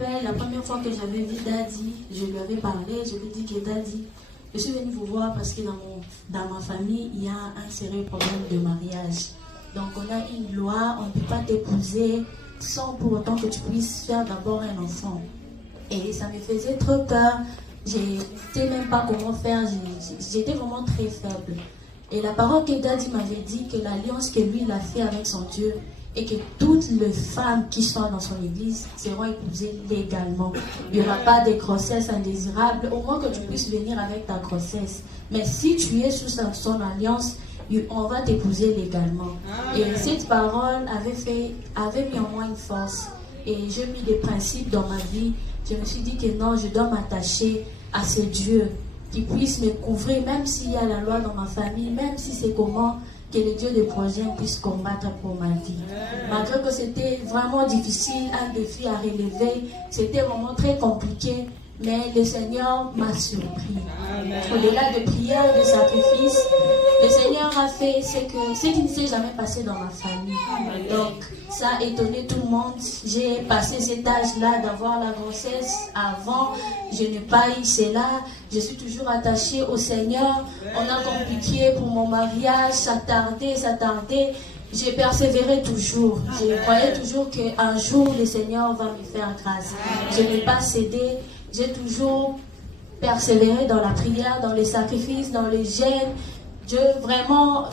rappelle la première fois que j'avais vu Daddy, je lui avais parlé, je lui ai dit que Daddy, je suis venue vous voir parce que dans ma famille, il y a un sérieux problème de mariage. Donc on a une loi, on ne peut pas t'épouser sans pour autant que tu puisses faire d'abord un enfant. Et ça me faisait trop peur. Je ne sais même pas comment faire, j'étais vraiment très faible. Et la parole que Daddy m'avait dit que l'alliance que lui il a fait avec son Dieu et que toutes les femmes qui sont dans son église seront épousées légalement. Il n'y aura pas de grossesse indésirable, au moins que tu puisses venir avec ta grossesse. Mais si tu es sous son alliance, on va t'épouser légalement. Et cette parole avait mis en moi une force. Et j'ai mis des principes dans ma vie. Je me suis dit que non, je dois m'attacher à ce Dieu qui puisse me couvrir, même s'il y a la loi dans ma famille, même si c'est comment, que le Dieu des projets puisse combattre pour ma vie. Malgré que c'était vraiment difficile, un défi à relever, c'était vraiment très compliqué, mais le Seigneur m'a surpris. Au-delà de prières, de sacrifices, le Seigneur a fait ce qui ne s'est jamais passé dans ma famille. Donc, ça a étonné tout le monde. J'ai passé cet âge-là d'avoir la grossesse. Avant, je n'ai pas eu cela. Je suis toujours attachée au Seigneur. On a compliqué pour mon mariage. Ça tardait. J'ai persévéré toujours. Je croyais toujours qu'un jour, le Seigneur va me faire grâce. Je n'ai pas cédé. J'ai toujours persévéré dans la prière, dans les sacrifices, dans les jeûnes. Dieu vraiment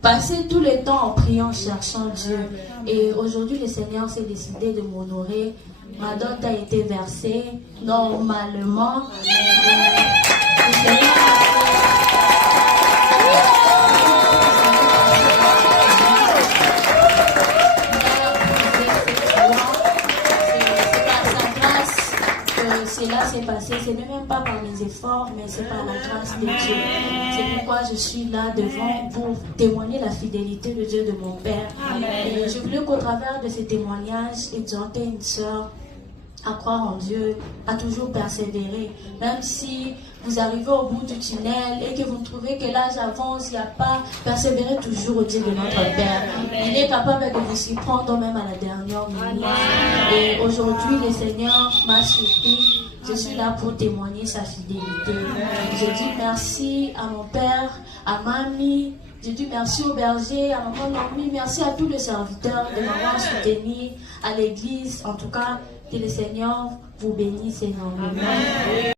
passé tout le temps en priant, cherchant Dieu. Et aujourd'hui, le Seigneur s'est décidé de m'honorer. Ma dot a été versée normalement. Le Seigneur cela s'est passé, ce n'est même pas par mes efforts, mais c'est par la grâce de Dieu. C'est pourquoi je suis là devant pour témoigner la fidélité de Dieu de mon Père. Et je voulais qu'au travers de ces témoignages, exhorter une sœur à croire en Dieu, à toujours persévérer. Même si vous arrivez au bout du tunnel et que vous trouvez que l'âge avance, il n'y a pas, persévérez toujours au Dieu de notre Père. Il est capable de vous s'y prendre même à la dernière minute. Et aujourd'hui, le Seigneur m'a surpris. Je suis là pour témoigner sa fidélité. Je dis merci à mon père, à mamie. Je dis merci au berger, à maman Normie. Merci à tous les serviteurs de m'avoir soutenu, à l'église. En tout cas, que le Seigneur vous bénisse énormément.